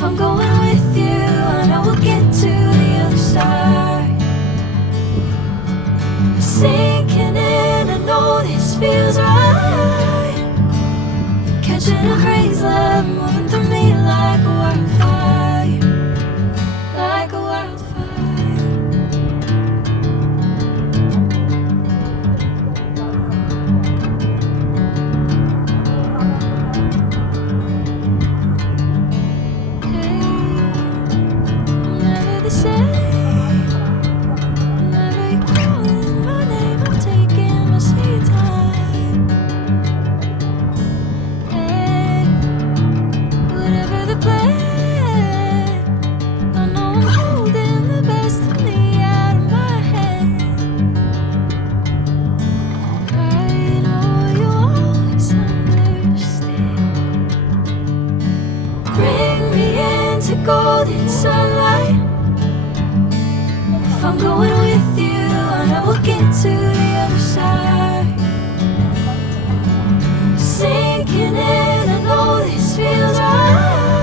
If I'm going with you, I know we'll get to the other side. Sinking in, I know this feels right. Catching a crazy love, moving through me like a wildfire, like a wildfire. Hey, I'm never the same. Whenever you're calling my name, I'm taking my sweet time. Hey, whatever the plan, I know I'm holding the best of me out of my hand. I know you always understand. Bring me into golden sunlight. If I'm going with you, I know we'll get to the other side. Sinking in, I know this feels right.